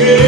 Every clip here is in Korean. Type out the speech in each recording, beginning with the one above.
그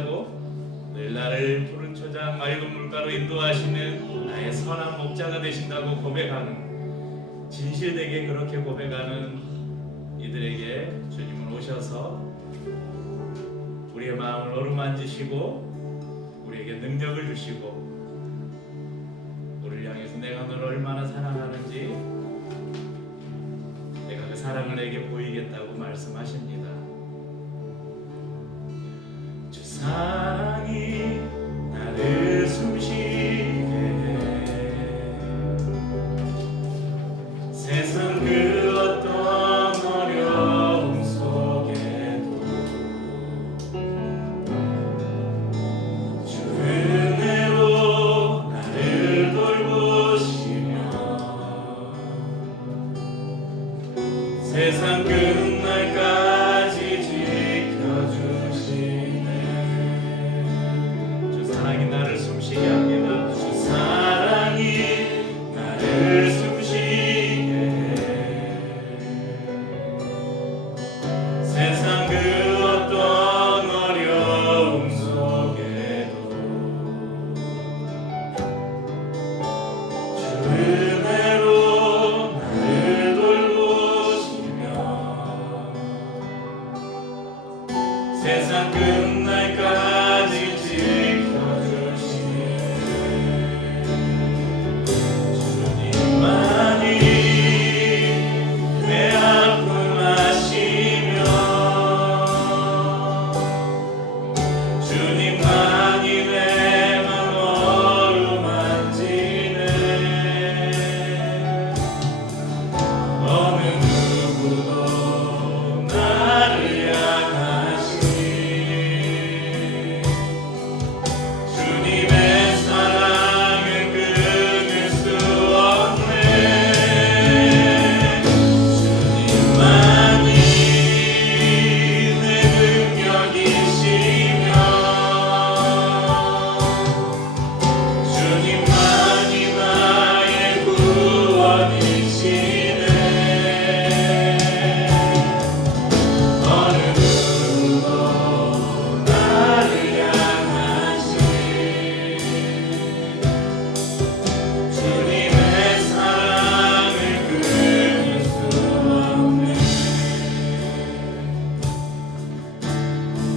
하고 늘 나를 푸른 초장 맑은 물가로 인도하시는 나의 선한 목자가 되신다고 고백하는, 진실되게 그렇게 고백하는 이들에게 주님은 오셔서 우리의 마음을 어루만지시고 우리에게 능력을 주시고 우리를 향해서 내가 너를 얼마나 사랑하는지 내가 그 사랑을 내게 보이겠다고 말씀하십니다. 주 사랑이 나를 숨쉬게 해. 세상 그 어떤 어려움 속에도 주 은혜로 나를 돌보시며 세상 끝날까지 지켜주시네. 주 사랑이 나를 숨쉬게 합니다. 주 사랑이 나를 숨쉬게 해. 세상 그 어떤 어려움 속에도 주 은혜로 나를 돌보시며 세상 끝날까지 지켜주시네. 주님만이 내 아픔 아시며 주님만이 내 맘 어루만지네. 어느 누구도 나를 향하시 주님의 사랑을 끊을 수 없네. 주님만이 내 능력이시며 주님만이 나의 구원이시네. 어느 누구도 나를 향하시 주님의 사랑을 끊을 수 없네.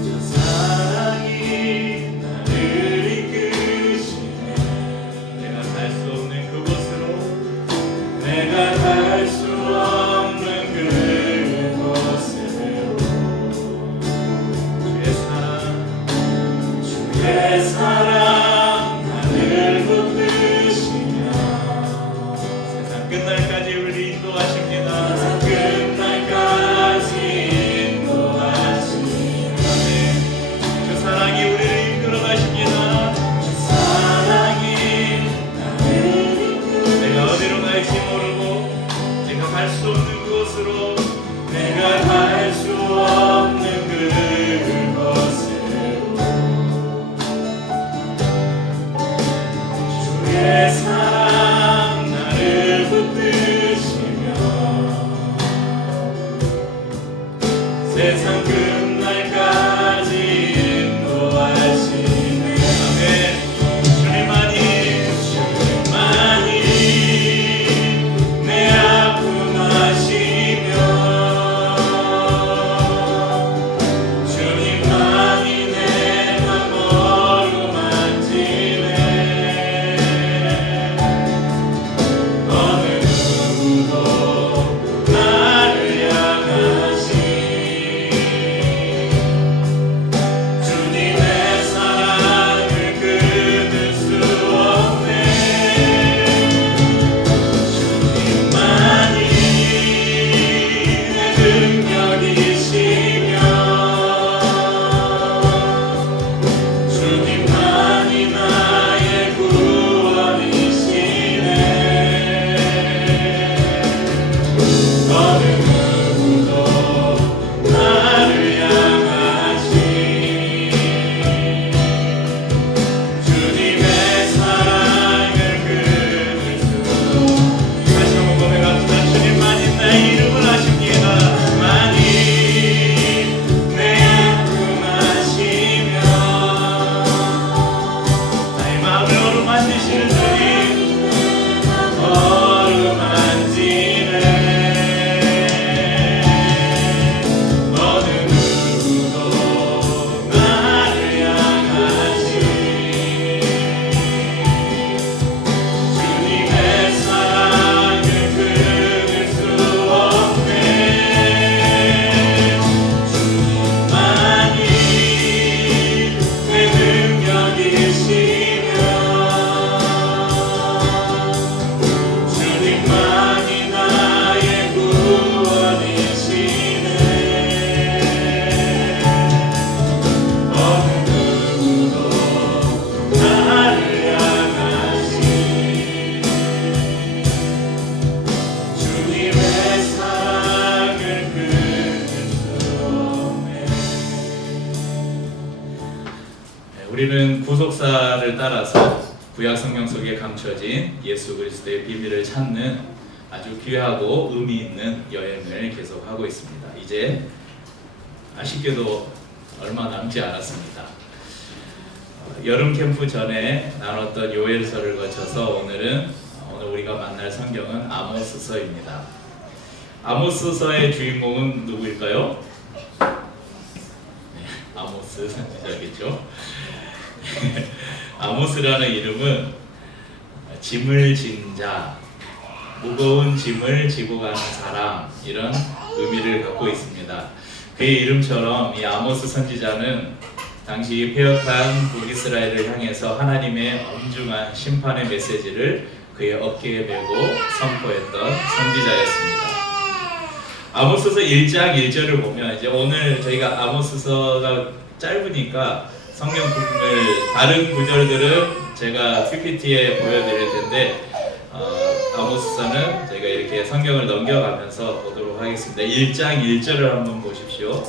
저 사랑이 나를 이끄시네. 내가 갈 수 없는 그곳으로, 내가 갈 수 없는 그곳으로 주의 사랑 나를 붙드시며 세상 끝날까지 우리 인도하십니다. 세상 끝날까지 인도하시네. 그 사랑이 우리를 이끌어 가십니다. 그 사랑이 나를 이끌어 내가 어디로 갈지 모르고 내가 갈 수 없는 그곳으로, 내가 갈 수 없는 그곳으로 우리는 구속사를 따라서 구약 성경 속에 감춰진 예수 그리스도의 비밀을 찾는 아주 귀하고 의미 있는 여행을 계속하고 있습니다. 이제 아쉽게도 얼마 남지 않았습니다. 여름 캠프 전에 나눴던 요엘서를 거쳐서 오늘 우리가 만날 성경은 아모스서입니다. 아모스서의 주인공은 누구일까요? 네, 아모스 선지자겠죠. 아모스라는 이름은 짐을 진 자, 무거운 짐을 지고 가는 사람, 이런 의미를 갖고 있습니다. 그의 이름처럼 이 아모스 선지자는 당시 패역한 북이스라엘을 향해서 하나님의 엄중한 심판의 메시지를 그의 어깨에 메고 선포했던 선지자였습니다. 아모스서 1장 1절을 보면, 이제 오늘 저희가 아모스서가 짧으니까 성경 부분을 다른 구절들은 제가 PPT에 보여드릴 텐데 아모스서는 저희가 이렇게 성경을 넘겨가면서 보도록 하겠습니다. 1장 1절을 한번 보십시오.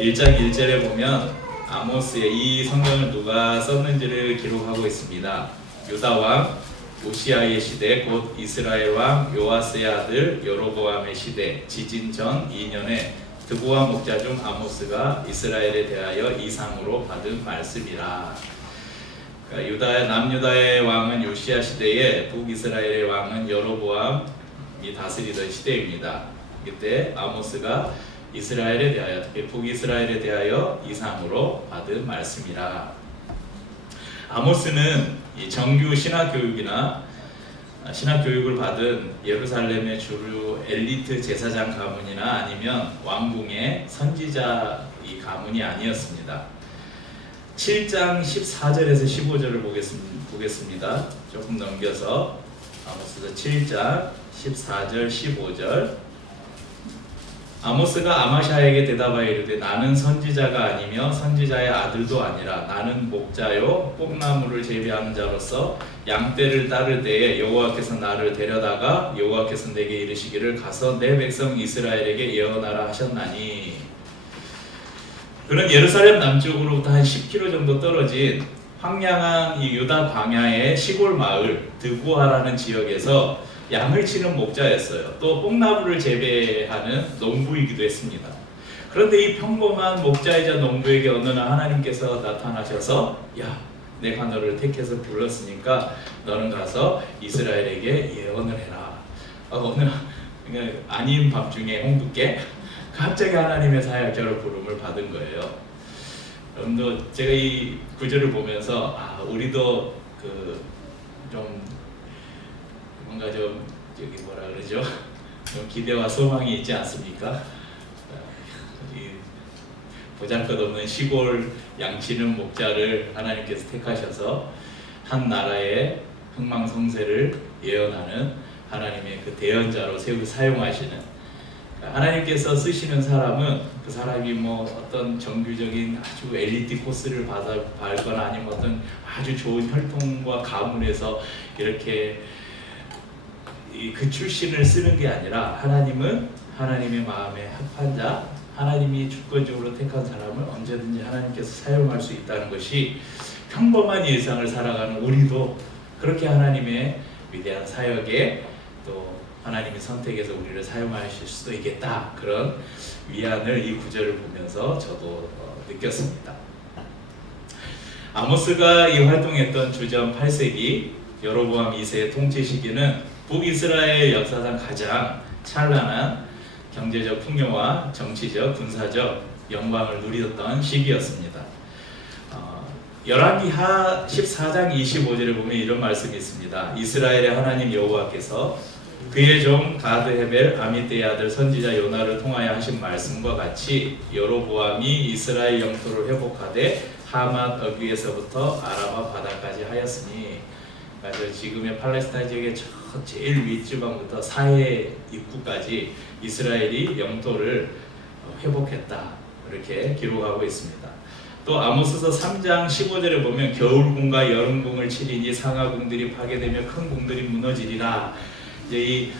1장 1절에 보면 아모스의 이 성경을 누가 썼는지를 기록하고 있습니다. 유다 왕 오시아의 시대, 곧 이스라엘 왕 요아스의 아들 여로보암의 시대, 지진 전 2년에 드보아 목자 중 아모스가 이스라엘에 대하여 이상으로 받은 말씀이라. 그러니까 남유다의 왕은 요시아 시대에 북이스라엘의 왕은 여로보암이 다스리던 시대입니다. 그때 아모스가 이스라엘에 대하여, 특히 북이스라엘에 대하여 이상으로 받은 말씀이라. 아모스는 이 정규 신학교육이나 신학교육을 받은 예루살렘의 주류 엘리트 제사장 가문이나 아니면 왕궁의 선지자 이 가문이 아니었습니다. 7장 14절에서 15절을 보겠습니다. 조금 넘겨서 아모스서 7장 14절 15절. 아모스가 아마샤에게 대답하여 이르되 나는 선지자가 아니며 선지자의 아들도 아니라 나는 목자요 뽕나무를 재배하는 자로서 양떼를 따를 때에 여호와께서 나를 데려다가 여호와께서 내게 이르시기를 가서 내 백성 이스라엘에게 예언하라 하셨나니. 그는 예루살렘 남쪽으로부터 한 10km 정도 떨어진 황량한 이 유다 광야의 시골 마을 드보아라는 지역에서 양을 치는 목자였어요. 또 뽕나무를 재배하는 농부이기도 했습니다. 그런데 이 평범한 목자이자 농부에게 어느 날 하나님께서 나타나셔서 야, 내가 너를 택해서 불렀으니까 너는 가서 이스라엘에게 예언을 해라. 어느 아닌 밤중에 홍두깨 갑자기 하나님의 사역자로 부름을 받은 거예요. 여러분도 제가 이 구절을 보면서 우리도 좀 뭔가 좀 저기 뭐라 그러죠? 좀 기대와 소망이 있지 않습니까? 이 보잘것없는 시골 양치는 목자를 하나님께서 택하셔서 한 나라의 흥망성쇠를 예언하는 하나님의 그 대언자로 사용하시는, 하나님께서 쓰시는 사람은 그 사람이 뭐 어떤 정규적인 아주 엘리트 코스를 밟거나 아니면 어떤 아주 좋은 혈통과 가문에서 이렇게 그 출신을 쓰는 게 아니라 하나님은 하나님의 마음에 합한 자, 하나님이 주권적으로 택한 사람을 언제든지 하나님께서 사용할 수 있다는 것이 평범한 일상을 살아가는 우리도 그렇게 하나님의 위대한 사역에 또 하나님의 선택에서 우리를 사용하실 수도 있겠다, 그런 위안을 이 구절을 보면서 저도 느꼈습니다. 아모스가 이 활동했던 주전 8세기 여로보암 2세의 통치 시기는 북이스라엘 역사상 가장 찬란한 경제적 풍요와 정치적, 군사적 영광을 누리던 시기였습니다. 열왕기하 14장 25절에 보면 이런 말씀이 있습니다. 이스라엘의 하나님 여호와께서 그의 종 가드 헤벨 아미떼의 아들 선지자 요나를 통하여 하신 말씀과 같이 여로보암이 이스라엘 영토를 회복하되 하맛 어귀에서부터 아라바 바다까지 하였으니, 그러니까 지금의 팔레스타인 지역의 제일 윗지방부터 사해 입구까지 이스라엘이 영토를 회복했다, 이렇게 기록하고 있습니다. 또 아모스서 3장 15절에 보면 겨울궁과 여름궁을 치리니 상하궁들이 파괴되며 큰 궁들이 무너지리라. 이제 이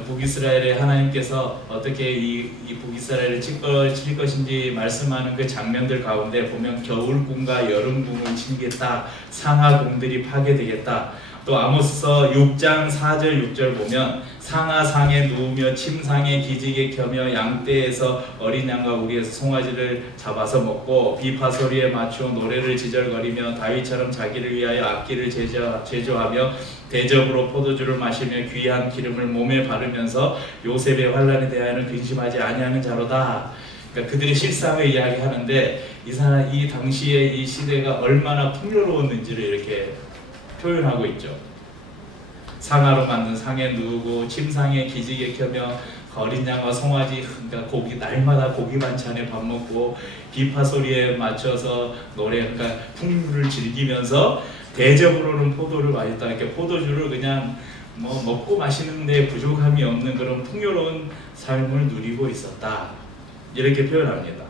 북이스라엘에 하나님께서 어떻게 이 북이스라엘을 칠 것인지 말씀하는 그 장면들 가운데 보면 겨울궁과 여름궁을 치겠다, 상하궁들이 파괴되겠다. 또 아모스서 6장 4절 6절 보면 상하 상에 누우며 침상에 기지개 켜며 양떼에서 어린 양과 우리에서 송아지를 잡아서 먹고 비파 소리에 맞추어 노래를 지절거리며 다윗처럼 자기를 위하여 악기를 제조하며 대접으로 포도주를 마시며 귀한 기름을 몸에 바르면서 요셉의 환난에 대하여는 근심하지 아니하는 자로다. 그러니까 그들의 실상을 이야기하는데 이 당시에 이 시대가 얼마나 풍요로웠는지를 이렇게 표현하고 있죠. 상아로 만든 상에 누우고 침상에 기지개 켜며 어린 양과 송아지, 그러니까 고기 날마다 고기 반찬에 밥 먹고 비파 소리에 맞춰서 노래, 그러니까 풍류를 즐기면서 대접으로는 포도를 마셨다. 이렇게 포도주를 그냥 뭐 먹고 마시는데 부족함이 없는 그런 풍요로운 삶을 누리고 있었다. 이렇게 표현합니다.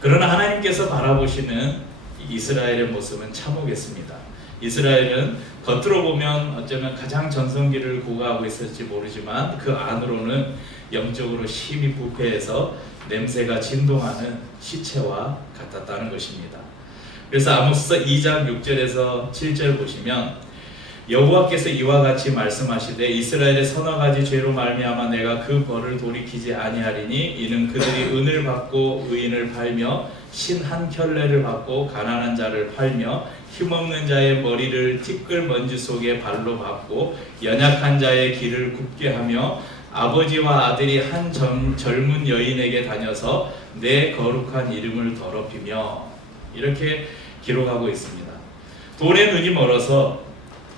그러나 하나님께서 바라보시는 이스라엘의 모습은 참혹했습니다. 이스라엘은 겉으로 보면 어쩌면 가장 전성기를 구가하고 있었을지 모르지만 그 안으로는 영적으로 심히 부패해서 냄새가 진동하는 시체와 같았다는 것입니다. 그래서 아모스서 2장 6절에서 7절 보시면 여호와께서 이와 같이 말씀하시되 이스라엘의 서너 가지 죄로 말미암아 내가 그 벌을 돌이키지 아니하리니 이는 그들이 은을 받고 의인을 팔며 신 한 켤레를 받고 가난한 자를 팔며 힘없는 자의 머리를 티끌 먼지 속에 발로 밟고 연약한 자의 길을 굽게 하며 아버지와 아들이 한 젊은 여인에게 다녀서 내 거룩한 이름을 더럽히며 이렇게 기록하고 있습니다. 돈에 눈이 멀어서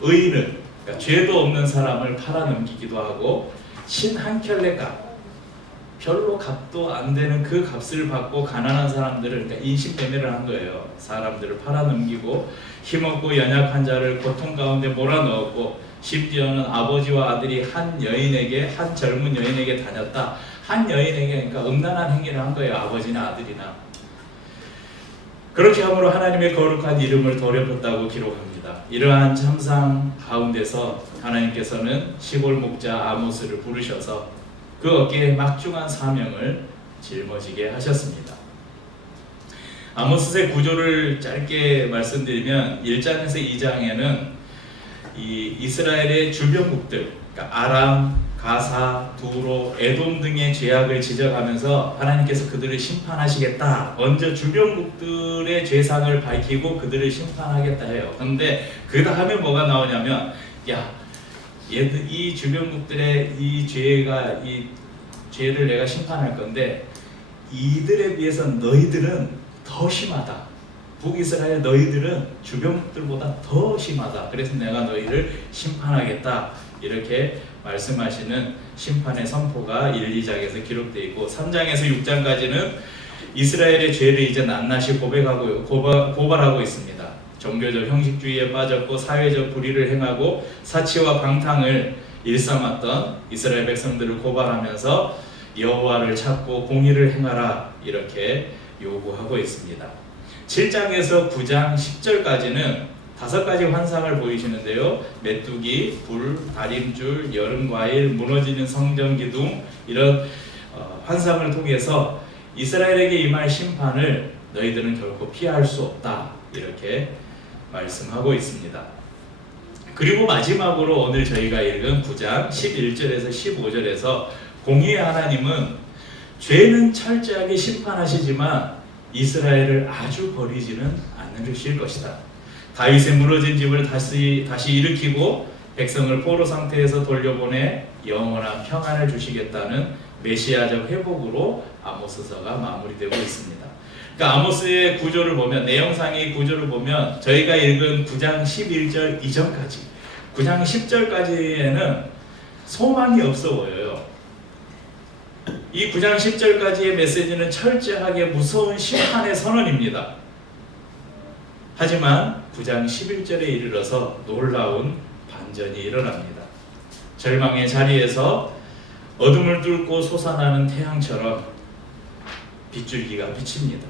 의인을, 그러니까 죄도 없는 사람을 팔아넘기기도 하고 신 한 켤레 값, 별로 값도 안 되는 그 값을 받고 가난한 사람들을, 그러니까 인신매매를 한 거예요. 사람들을 팔아넘기고 힘없고 연약한 자를 고통 가운데 몰아넣었고 심지어는 아버지와 아들이 한 젊은 여인에게 다녔다. 한 여인에게, 그러니까 음란한 행위를 한 거예요. 아버지나 아들이나. 그렇게 함으로 하나님의 거룩한 이름을 더럽혔다고 기록합니다. 이러한 참상 가운데서 하나님께서는 시골 목자 아모스를 부르셔서 그 어깨에 막중한 사명을 짊어지게 하셨습니다. 아모스의 구조를 짧게 말씀드리면 1장에서 2장에는 이 이스라엘의 주변국들, 그러니까 아람, 가사, 두로, 에돔 등의 죄악을 지적하면서 하나님께서 그들을 심판하시겠다. 먼저 주변국들의 죄상을 밝히고 그들을 심판하겠다 해요. 그런데 그 다음에 뭐가 나오냐면 이 주변국들의 이 죄를 내가 심판할 건데 이들에 비해서 너희들은 더 심하다. 북이스라엘 너희들은 주변국들보다 더 심하다. 그래서 내가 너희를 심판하겠다. 이렇게 말씀하시는 심판의 선포가 1, 2장에서 기록되어 있고 3장에서 6장까지는 이스라엘의 죄를 이제 낱낱이 고발하고 있습니다. 종교적 형식주의에 빠졌고 사회적 불의를 행하고 사치와 방탕을 일삼았던 이스라엘 백성들을 고발하면서 여호와를 찾고 공의를 행하라 이렇게 요구하고 있습니다. 7장에서 9장 10절까지는 5가지 환상을 보이시는데요. 메뚜기, 불, 다림줄, 여름과일, 무너지는 성전기둥 이런 환상을 통해서 이스라엘에게 임할 심판을 너희들은 결코 피할 수 없다 이렇게 말씀하고 있습니다. 그리고 마지막으로 오늘 저희가 읽은 9장 11절에서 15절에서 공의의 하나님은 죄는 철저하게 심판하시지만 이스라엘을 아주 버리지는 않으실 것이다. 다윗의 무너진 집을 다시 일으키고 백성을 포로 상태에서 돌려보내 영원한 평안을 주시겠다는 메시아적 회복으로 아모스서가 마무리되고 있습니다. 그러니까 아모스의 구조를 보면, 내용상의 구조를 보면 저희가 읽은 9장 11절 이전까지 9장 10절까지에는 소망이 없어 보여요. 이 9장 10절까지의 메시지는 철저하게 무서운 심판의 선언입니다. 하지만 9장 11절에 이르러서 놀라운 반전이 일어납니다. 절망의 자리에서 어둠을 뚫고 솟아나는 태양처럼 빗줄기가 비칩니다.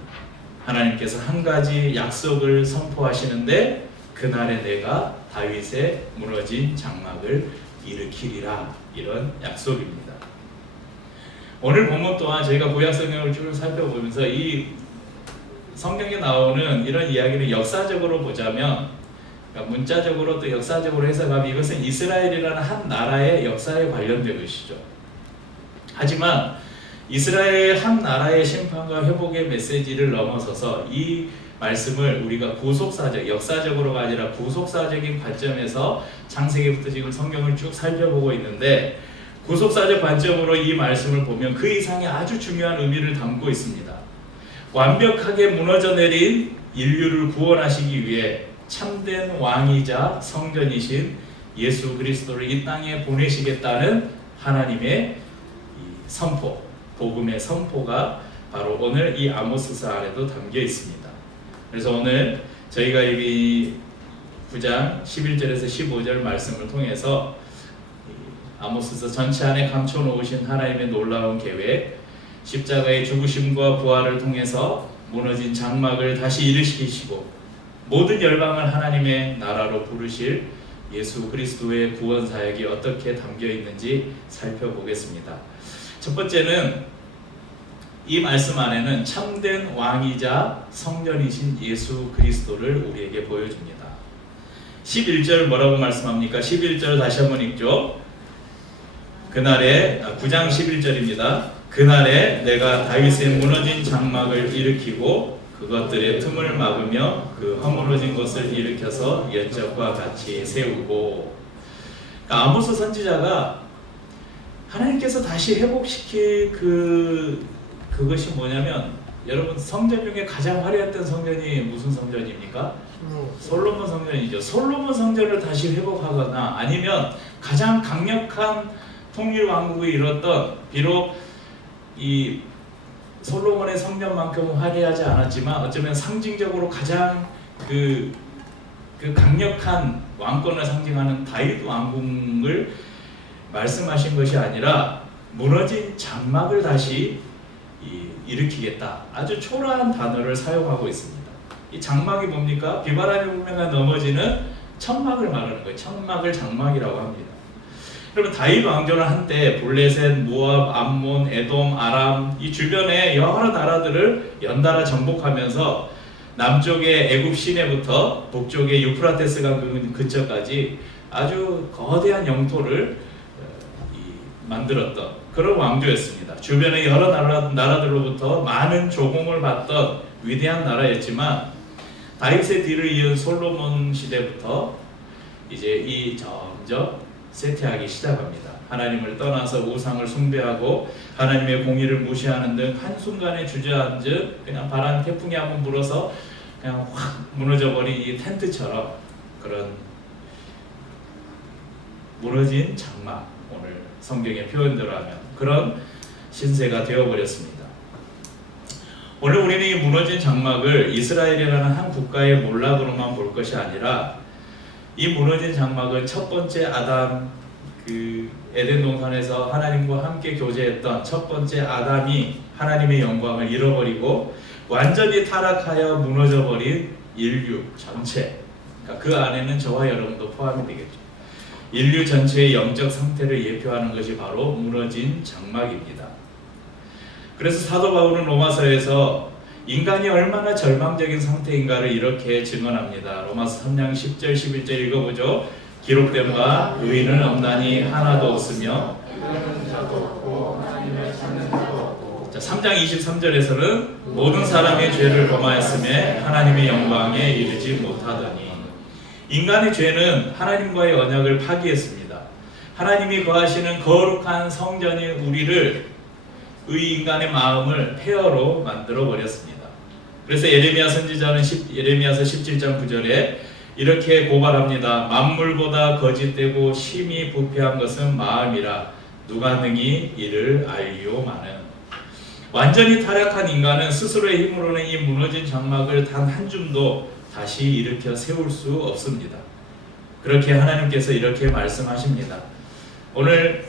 하나님께서 한 가지 약속을 선포하시는데 그날에 내가 다윗의 무너진 장막을 일으키리라, 이런 약속입니다. 오늘 본문 또한 저희가 구약 성경을 쭉 살펴보면서 이 성경에 나오는 이런 이야기를 역사적으로 보자면, 그러니까 문자적으로 또 역사적으로 해석하면 이것은 이스라엘이라는 한 나라의 역사에 관련된 것이죠. 하지만 이스라엘 한 나라의 심판과 회복의 메시지를 넘어서서 이 말씀을 우리가 구속사적, 역사적으로가 아니라 구속사적인 관점에서 창세기부터 지금 성경을 쭉 살펴보고 있는데, 구속사적 관점으로 이 말씀을 보면 그 이상의 아주 중요한 의미를 담고 있습니다. 완벽하게 무너져 내린 인류를 구원하시기 위해 참된 왕이자 성전이신 예수 그리스도를 이 땅에 보내시겠다는 하나님의 선포, 복음의 선포가 바로 오늘 이 아모스서 안에도 담겨 있습니다. 그래서 오늘 저희가 이 9장 11절에서 15절 말씀을 통해서 아모스서 전체 안에 감춰 놓으신 하나님의 놀라운 계획, 십자가의 죽으심과 부활을 통해서 무너진 장막을 다시 일으키시고 모든 열방을 하나님의 나라로 부르실 예수 그리스도의 구원 사역이 어떻게 담겨 있는지 살펴보겠습니다. 첫 번째는 이 말씀 안에는 참된 왕이자 성전이신 예수 그리스도를 우리에게 보여줍니다. 11절 뭐라고 말씀합니까? 11절 다시 한번 읽죠. 그날에 9장 11절입니다. 그날에 내가 다윗의 무너진 장막을 일으키고 그것들의 틈을 막으며 그 허물어진 것을 일으켜서 옛적과 같이 세우고. 그러니까 아모스 선지자가 하나님께서 다시 회복시킬 그것이 뭐냐면, 여러분 성전 중에 가장 화려했던 성전이 무슨 성전입니까? 솔로몬 성전이죠. 솔로몬 성전을 다시 회복하거나 아니면 가장 강력한 통일 왕국을 이뤘던, 비록 이 솔로몬의 성전만큼 화려하지 않았지만 어쩌면 상징적으로 가장 그 강력한 왕권을 상징하는 다윗 왕궁을 말씀하신 것이 아니라 무너진 장막을 다시 일으키겠다, 아주 초라한 단어를 사용하고 있습니다. 이 장막이 뭡니까? 비바람이 불면 넘어지는 천막을 말하는 거예요. 천막을 장막이라고 합니다. 그러면 다윗 왕조는 한때 블레셋, 모압, 암몬, 에돔, 아람 이 주변의 여러 나라들을 연달아 정복하면서 남쪽의 애굽 시내부터 북쪽의 유프라테스강 근처까지 아주 거대한 영토를 만들었던 그런 왕조였습니다. 주변의 여러 나라들로부터 많은 조공을 받던 위대한 나라였지만, 다윗의 뒤를 이은 솔로몬 시대부터 이제 이 점점 쇠퇴하기 시작합니다. 하나님을 떠나서 우상을 숭배하고 하나님의 공의를 무시하는 등 한순간에 주저앉은, 그냥 바람 태풍이 한번 불어서 그냥 확 무너져버린 이 텐트처럼 그런 무너진 장막, 오늘 성경의 표현대로 하면 그런 신세가 되어버렸습니다. 오늘 우리는 이 무너진 장막을 이스라엘이라는 한 국가의 몰락으로만 볼 것이 아니라, 이 무너진 장막은 첫 번째 아담, 에덴 동산에서 하나님과 함께 교제했던 첫 번째 아담이 하나님의 영광을 잃어버리고 완전히 타락하여 무너져버린 인류 전체, 그러니까 그 안에는 저와 여러분도 포함이 되겠죠. 인류 전체의 영적 상태를 예표하는 것이 바로 무너진 장막입니다. 그래서 사도 바울은 로마서에서 인간이 얼마나 절망적인 상태인가를 이렇게 증언합니다. 로마서 3장 10절 11절 읽어보죠. 기록된 바 의인은 없나니 하나도 없으며 3장 23절에서는 모든 사람의 죄를 범하였음에 하나님의 영광에 이르지 못하더니. 인간의 죄는 하나님과의 언약을 파기했습니다. 하나님이 거하시는 거룩한 성전인 우리를, 의 인간의 마음을 폐허로 만들어 버렸습니다. 그래서 예레미야 선지자는 예레미야서 17장 9절에 이렇게 고발합니다. 만물보다 거짓되고 심히 부패한 것은 마음이라 누가 능히 이를 알리오마는. 완전히 타락한 인간은 스스로의 힘으로는 이 무너진 장막을 단 한 줌도 다시 일으켜 세울 수 없습니다. 그렇게 하나님께서 이렇게 말씀하십니다. 오늘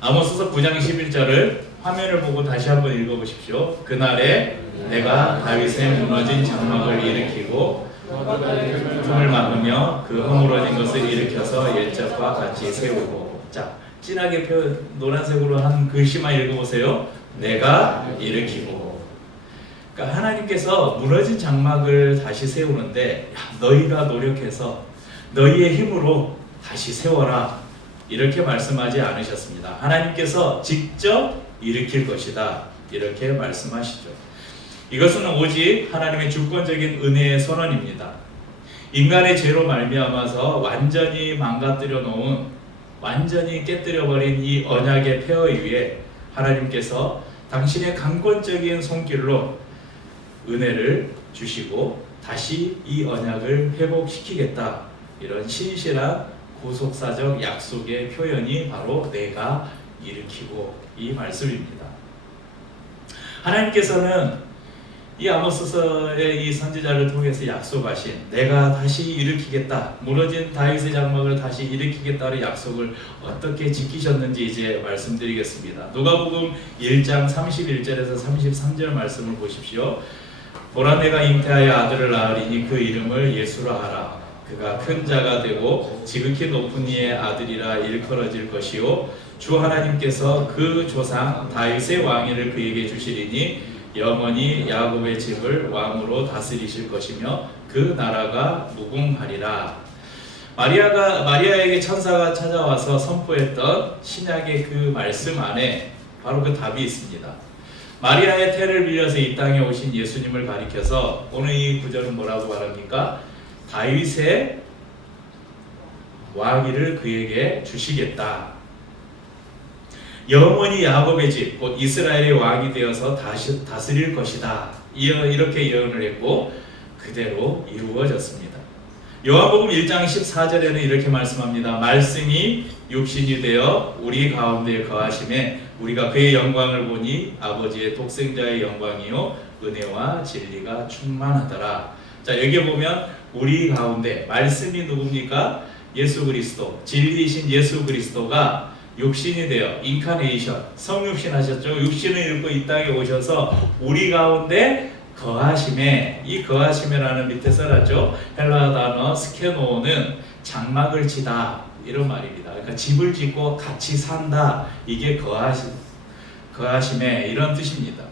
아모스서 9장 11절을 화면을 보고 다시 한번 읽어보십시오. 그날에 내가 다윗의 무너진 장막을 일으키고 틈을 막으며 그 허물어진 것을 일으켜서 옛적과 같이 세우고. 자, 진하게 노란색으로 한 글씨만 읽어보세요. 내가 일으키고. 그러니까 하나님께서 무너진 장막을 다시 세우는데, 야, 너희가 노력해서 너희의 힘으로 다시 세워라, 이렇게 말씀하지 않으셨습니다. 하나님께서 직접 일으킬 것이다, 이렇게 말씀하시죠. 이것은 오직 하나님의 주권적인 은혜의 선언입니다. 인간의 죄로 말미암아서 완전히 망가뜨려 놓은, 완전히 깨뜨려 버린 이 언약의 폐허 위에 하나님께서 당신의 강권적인 손길로 은혜를 주시고 다시 이 언약을 회복시키겠다, 이런 신실한 구속사적 약속의 표현이 바로 내가 일으키고, 이 말씀입니다. 하나님께서는 이 아모스서의 이 선지자를 통해서 약속하신 내가 다시 일으키겠다, 무너진 다윗의 장막을 다시 일으키겠다는 약속을 어떻게 지키셨는지 이제 말씀드리겠습니다. 누가복음 1장 31절에서 33절 말씀을 보십시오. 보라, 내가 잉태하여 아들을 낳으리니 그 이름을 예수라 하라. 그가 큰 자가 되고 지극히 높은 이의 아들이라 일컬어질 것이요 주 하나님께서 그 조상 다윗의 왕위를 그에게 주시리니 영원히 야곱의 집을 왕으로 다스리실 것이며 그 나라가 무궁하리라. 마리아에게 천사가 찾아와서 선포했던 신약의 그 말씀 안에 바로 그 답이 있습니다. 마리아의 태를 빌려서 이 땅에 오신 예수님을 가리켜서 오늘 이 구절은 뭐라고 말합니까? 다윗의 왕위를 그에게 주시겠다. 영원히 야곱의 집, 곧 이스라엘의 왕이 되어서 다시 다스릴 것이다, 이렇게 예언을 했고 그대로 이루어졌습니다. 요한복음 1장 14절에는 이렇게 말씀합니다. 말씀이 육신이 되어 우리 가운데 거하심에 우리가 그의 영광을 보니 아버지의 독생자의 영광이요 은혜와 진리가 충만하더라. 자, 여기 보면 우리 가운데, 말씀이 누굽니까? 예수 그리스도, 진리이신 예수 그리스도가 육신이 되어 인카네이션, 성육신 하셨죠. 육신을 입고 이 땅에 오셔서 우리 가운데 거하심에, 이 거하심이라는 밑에 써놨죠. 헬라 단어 스케노는 장막을 치다, 이런 말입니다. 그러니까 집을 짓고 같이 산다, 이게 거하심에 이런 뜻입니다.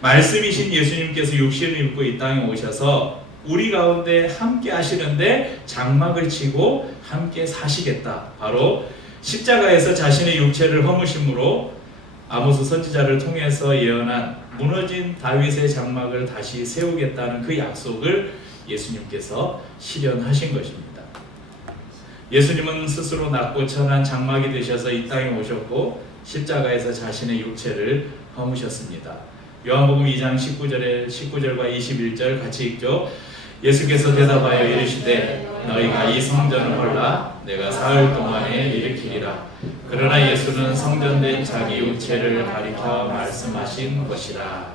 말씀이신 예수님께서 육신을 입고 이 땅에 오셔서 우리 가운데 함께 하시는데 장막을 치고 함께 사시겠다. 바로 십자가에서 자신의 육체를 허무심으로 아모스 선지자를 통해서 예언한 무너진 다윗의 장막을 다시 세우겠다는 그 약속을 예수님께서 실현하신 것입니다. 예수님은 스스로 낮고 천한 장막이 되셔서 이 땅에 오셨고 십자가에서 자신의 육체를 허무셨습니다. 요한복음 2장 19절과 21절 같이 읽죠. 예수께서 대답하여 이르시되 너희가 이 성전을 헐라 내가 사흘 동안에 일으키리라. 그러나 예수는 성전된 자기 육체를 가리켜 말씀하신 것이라.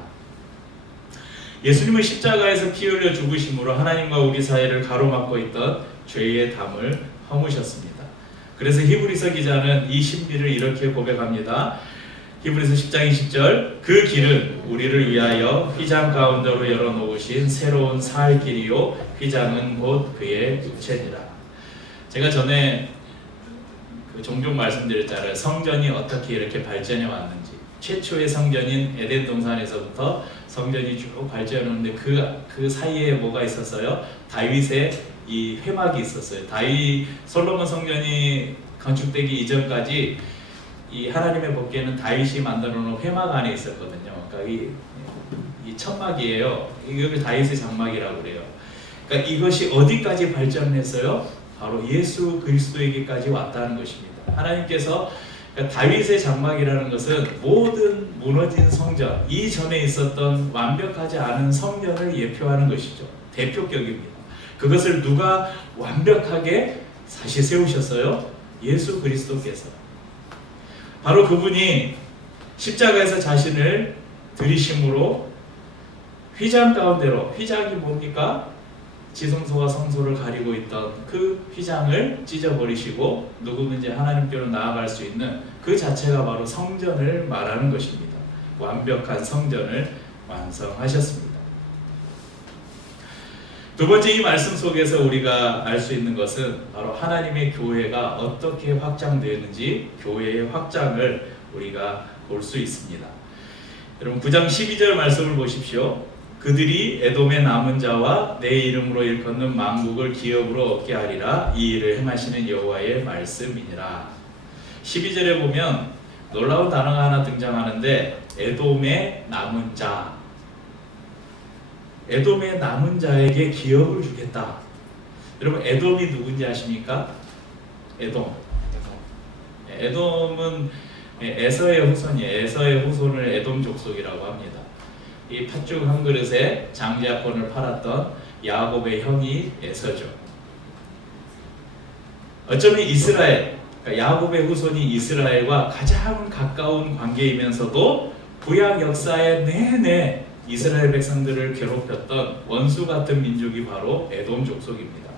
예수님은 십자가에서 피 흘려 죽으심으로 하나님과 우리 사이를 가로막고 있던 죄의 담을 허무셨습니다. 그래서 히브리서 기자는 이 신비를 이렇게 고백합니다. 히브리서 10장 20절, 그 길은 우리를 위하여 휘장 가운데로 열어놓으신 새로운 살 길이요 휘장은 곧 그의 육체니라. 제가 전에 종종 말씀드렸잖아요. 성전이 어떻게 이렇게 발전해 왔는지. 최초의 성전인 에덴 동산에서부터 성전이 쭉 발전했는데 그 사이에 뭐가 있었어요? 다윗의 이 회막이 있었어요. 솔로몬 성전이 건축되기 이전까지 이 하나님의 복궤는 다윗이 만들어 놓은 회막 안에 있었거든요. 그러니까 이 천막이에요. 이걸 다윗의 장막이라고 그래요. 그러니까 이것이 어디까지 발전했어요? 바로 예수 그리스도에게까지 왔다는 것입니다. 하나님께서 그러니까 다윗의 장막이라는 것은 모든 무너진 성전, 이전에 있었던 완벽하지 않은 성전을 예표하는 것이죠. 대표격입니다. 그것을 누가 완벽하게 다시 세우셨어요? 예수 그리스도께서. 바로 그분이 십자가에서 자신을 들이심으로 휘장 가운데로, 휘장이 뭡니까? 지성소와 성소를 가리고 있던 그 휘장을 찢어버리시고 누구는 이제 하나님께로 나아갈 수 있는 그 자체가 바로 성전을 말하는 것입니다. 완벽한 성전을 완성하셨습니다. 두 번째, 이 말씀 속에서 우리가 알 수 있는 것은 바로 하나님의 교회가 어떻게 확장되었는지, 교회의 확장을 우리가 볼 수 있습니다. 여러분 9장 12절 말씀을 보십시오. 그들이 에돔의 남은 자와 내 이름으로 일컫는 만국을 기업으로 얻게 하리라. 이 일을 행하시는 여호와의 말씀이니라. 12절에 보면 놀라운 단어가 하나 등장하는데, 에돔의 남은 자, 에돔의 남은 자에게 기업을 주겠다. 여러분 에돔이 누군지 아십니까? 에돔은 에서의 후손이에요. 에서의 후손을 에돔 족속이라고 합니다. 이 팥죽 한 그릇에 장자권을 팔았던 야곱의 형이 에서죠. 어쩌면 이스라엘, 그러니까 야곱의 후손이 이스라엘과 가장 가까운 관계이면서도 구약 역사의 내내 이스라엘 백성들을 괴롭혔던 원수 같은 민족이 바로 에돔 족속입니다.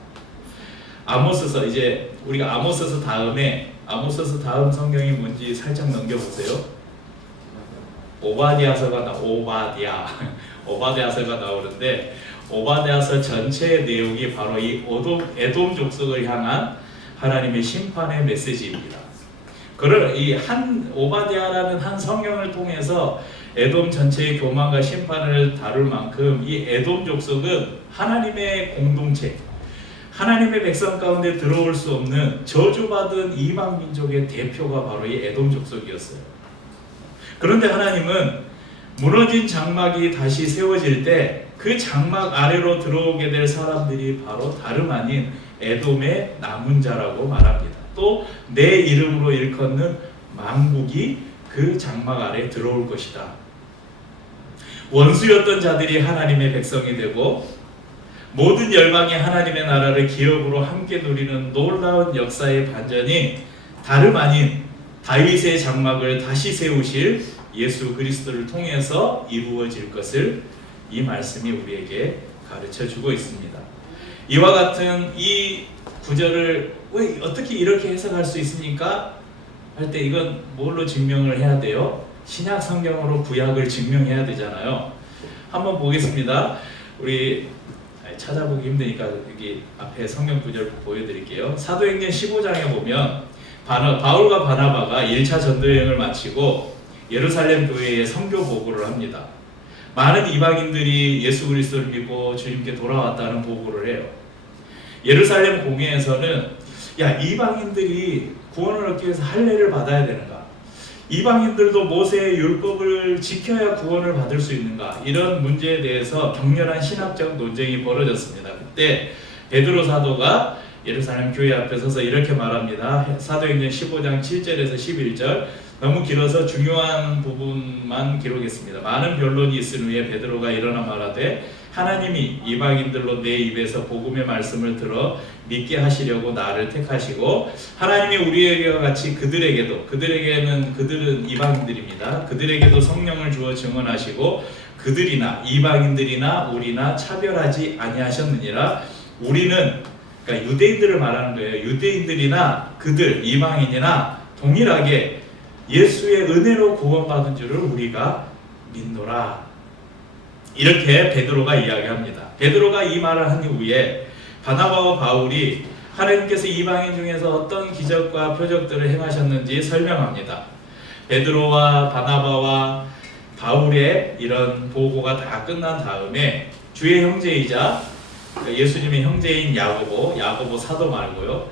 아모스서, 이제 우리가 아모스서 다음 성경이 뭔지 살짝 넘겨보세요. 오바댜서가 나오는데, 오바댜서 전체의 내용이 바로 이 에돔 족속을 향한 하나님의 심판의 메시지입니다. 그를 이 오바댜라는 한 성경을 통해서 에돔 전체의 교만과 심판을 다룰 만큼 이 에돔 족속은 하나님의 공동체, 하나님의 백성 가운데 들어올 수 없는 저주받은 이방 민족의 대표가 바로 이 에돔 족속이었어요. 그런데 하나님은 무너진 장막이 다시 세워질 때 그 장막 아래로 들어오게 될 사람들이 바로 다름 아닌 에돔의 남은 자라고 말합니다. 또 내 이름으로 일컫는 만국이 그 장막 아래에 들어올 것이다. 원수였던 자들이 하나님의 백성이 되고 모든 열방이 하나님의 나라를 기업으로 함께 누리는 놀라운 역사의 반전이 다름 아닌 다윗의 장막을 다시 세우실 예수 그리스도를 통해서 이루어질 것을 이 말씀이 우리에게 가르쳐주고 있습니다. 이와 같은 이 구절을 왜 어떻게 이렇게 해석할 수 있습니까? 할 때 이건 뭘로 증명을 해야 돼요? 신약 성경으로 구약을 증명해야 되잖아요. 한번 보겠습니다. 우리 찾아보기 힘드니까 여기 앞에 성경 구절 보여드릴게요. 사도행전 15장에 보면 바울과 바나바가 1차 전도여행을 마치고 예루살렘 교회에 선교 보고를 합니다. 많은 이방인들이 예수 그리스도를 믿고 주님께 돌아왔다는 보고를 해요. 예루살렘 공회에서는 이방인들이 구원을 얻기 위해서 할례를 받아야 되는가? 이방인들도 모세의 율법을 지켜야 구원을 받을 수 있는가? 이런 문제에 대해서 격렬한 신학적 논쟁이 벌어졌습니다. 그때 베드로 사도가 예루살렘 교회 앞에 서서 이렇게 말합니다. 사도행전 15장 7절에서 11절, 너무 길어서 중요한 부분만 기록했습니다. 많은 변론이 있은 후에 베드로가 일어나 말하되, 하나님이 이방인들로 내 입에서 복음의 말씀을 들어 믿게 하시려고 나를 택하시고, 하나님이 우리에게와 같이 그들은 이방인들입니다. 그들에게도 성령을 주어 증언하시고 그들이나 이방인들이나 우리나 차별하지 아니하셨느니라. 우리는, 그러니까 유대인들을 말하는 거예요. 유대인들이나 그들 이방인이나 동일하게 예수의 은혜로 구원받은 줄을 우리가 믿노라. 이렇게 베드로가 이야기합니다. 베드로가 이 말을 한 이후에 바나바와 바울이 하나님께서 이방인 중에서 어떤 기적과 표적들을 행하셨는지 설명합니다. 베드로와 바나바와 바울의 이런 보고가 다 끝난 다음에 주의 형제이자 예수님의 형제인 야고보 사도 말고요,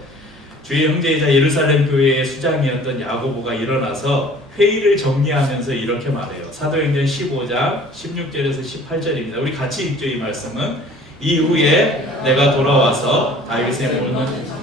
주의 형제이자 예루살렘 교회의 수장이었던 야고보가 일어나서 회의를 정리하면서 이렇게 말해요. 사도행전 15장 16절에서 18절입니다. 우리 같이 읽죠. 이 말씀은, 이후에 내가 돌아와서 다윗의 모든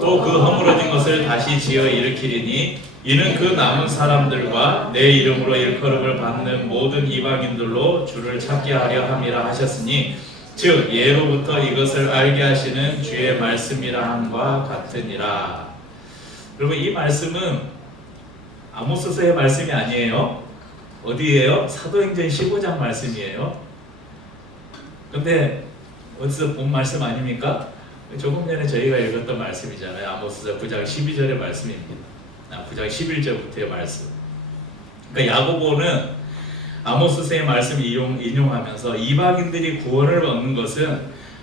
또 그 허물어진 것을 다시 지어 일으키리니 이는 그 남은 사람들과 내 이름으로 일컬음을 받는 모든 이방인들로 주를 찾게 하려 함이라 하셨으니, 즉 예로부터 이것을 알게 하시는 주의 말씀이라 함과 같으니라. 여러분, 이 말씀은 아모스서의 말씀이 아니에요. 어디예요? 사도행전 15장 말씀이에요. 근데 어디서 본 말씀 아닙니까? 조금 전에 저희가 읽었던 말씀이잖아요. 아모스서 9장 12절의 말씀입니다. 9장 11절부터의 말씀. 그러니까 야고보는 아모스서의 말씀을 인용하면서 이방인들이 구원을 얻는 것은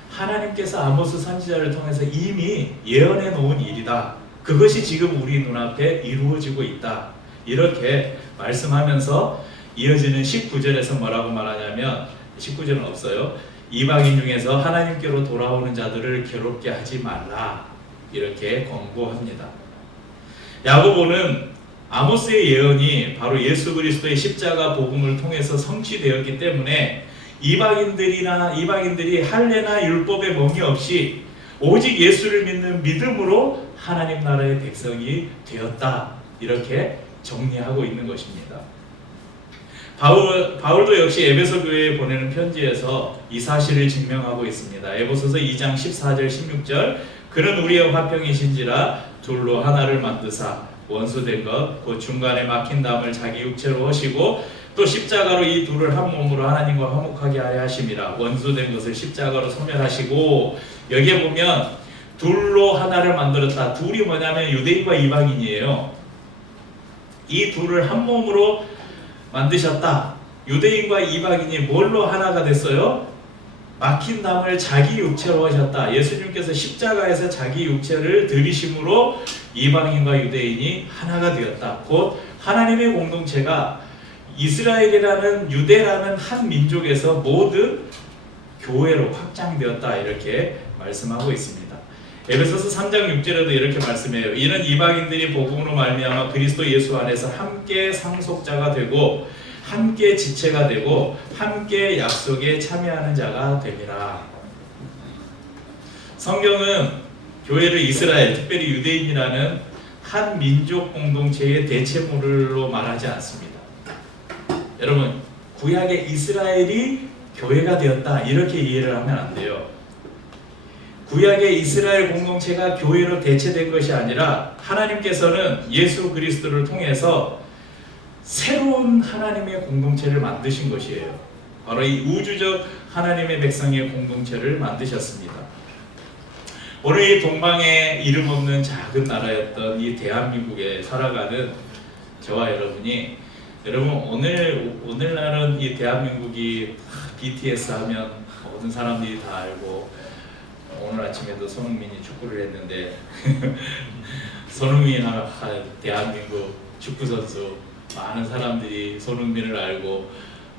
하나님께서 아모스 선지자를 통해서 이미 예언해 놓은 일이다. 그것이 지금 우리 눈앞에 이루어지고 있다. 이렇게 말씀하면서 이어지는 19절에서 뭐라고 말하냐면 19절은 없어요. 이방인 중에서 하나님께로 돌아오는 자들을 괴롭게 하지 말라. 이렇게 권고합니다. 야고보는 아모스의 예언이 바로 예수 그리스도의 십자가 복음을 통해서 성취되었기 때문에 이방인들이 할례나 율법에 멍이 없이 오직 예수를 믿는 믿음으로 하나님 나라의 백성이 되었다. 이렇게 정리하고 있는 것입니다. 바울도 역시 에베소 교회에 보내는 편지에서 이 사실을 증명하고 있습니다. 에베소서 2장 14절 16절 그는 우리의 화평이신지라 둘로 하나를 만드사 원수된 것 곧 중간에 막힌 담을 자기 육체로 하시고 또 십자가로 이 둘을 한 몸으로 하나님과 화목하게 하려 하심이라. 원수된 것을 십자가로 소멸하시고, 여기에 보면 둘로 하나를 만들었다. 둘이 뭐냐면 유대인과 이방인이에요. 이 둘을 한 몸으로 만드셨다. 유대인과 이방인이 뭘로 하나가 됐어요? 막힌 담을 자기 육체로 하셨다. 예수님께서 십자가에서 자기 육체를 들이심으로 이방인과 유대인이 하나가 되었다. 곧 하나님의 공동체가 이스라엘이라는 유대라는 한 민족에서 모든 교회로 확장되었다. 이렇게 말씀하고 있습니다. 에베소서 3장 6절에도 이렇게 말씀해요. 이는 이방인들이 복음으로 말미암아 그리스도 예수 안에서 함께 상속자가 되고 함께 지체가 되고 함께 약속에 참여하는 자가 됨이라. 성경은 교회를 이스라엘, 특별히 유대인이라는 한 민족 공동체의 대체물로 말하지 않습니다. 여러분, 구약의 이스라엘이 교회가 되었다 이렇게 이해를 하면 안 돼요. 구약의 이스라엘 공동체가 교회로 대체된 것이 아니라 하나님께서는 예수 그리스도를 통해서 새로운 하나님의 공동체를 만드신 것이에요. 바로 이 우주적 하나님의 백성의 공동체를 만드셨습니다. 오늘 이 동방에 이름 없는 작은 나라였던 이 대한민국에 살아가는 저와 여러분이, 여러분 오늘날은 이 대한민국이 BTS 하면 모든 사람들이 다 알고, 오늘 아침에도 손흥민이 축구를 했는데 손흥민 대한민국 축구 선수, 많은 사람들이 손흥민을 알고,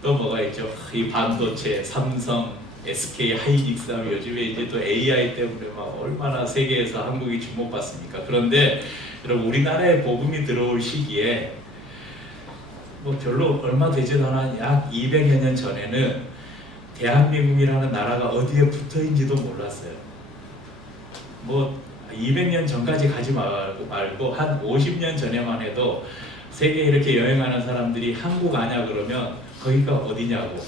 또 뭐가 있죠? 이 반도체, 삼성, SK 하이닉스 하면 요즘에 이제 또 AI 때문에 막 얼마나 세계에서 한국이 주목받습니까? 그런데 여러분, 우리나라에 복음이 들어올 시기에 뭐 별로 얼마 되지도 않아 약 200여 년 전에는 대한민국이라는 나라가 어디에 붙어있는지도 몰랐어요. 뭐 200년 전까지 가지 말고 한 50년 전에만 해도 세계에 이렇게 여행하는 사람들이 한국 아냐 그러면 거기가 어디냐고,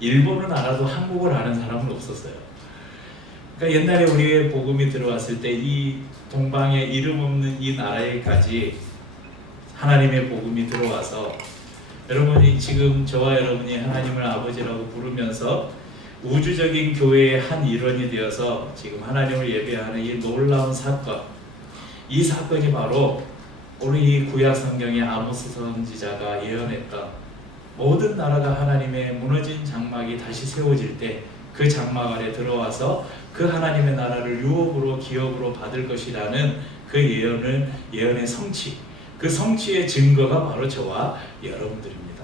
일본은 알아도 한국을 아는 사람은 없었어요. 그러니까 옛날에 우리의 복음이 들어왔을 때 이 동방에 이름 없는 이 나라에까지 하나님의 복음이 들어와서, 여러분이 지금 저와 여러분이 하나님을 아버지라고 부르면서 우주적인 교회의 한 일원이 되어서 지금 하나님을 예배하는 이 놀라운 사건, 이 사건이 바로 오늘 이 구약 성경의 아모스 선지자가 예언했던 모든 나라가 하나님의 무너진 장막이 다시 세워질 때 그 장막 아래 들어와서 그 하나님의 나라를 유업으로 기업으로 받을 것이라는 그 예언의 성취, 그 성취의 증거가 바로 저와 여러분들입니다.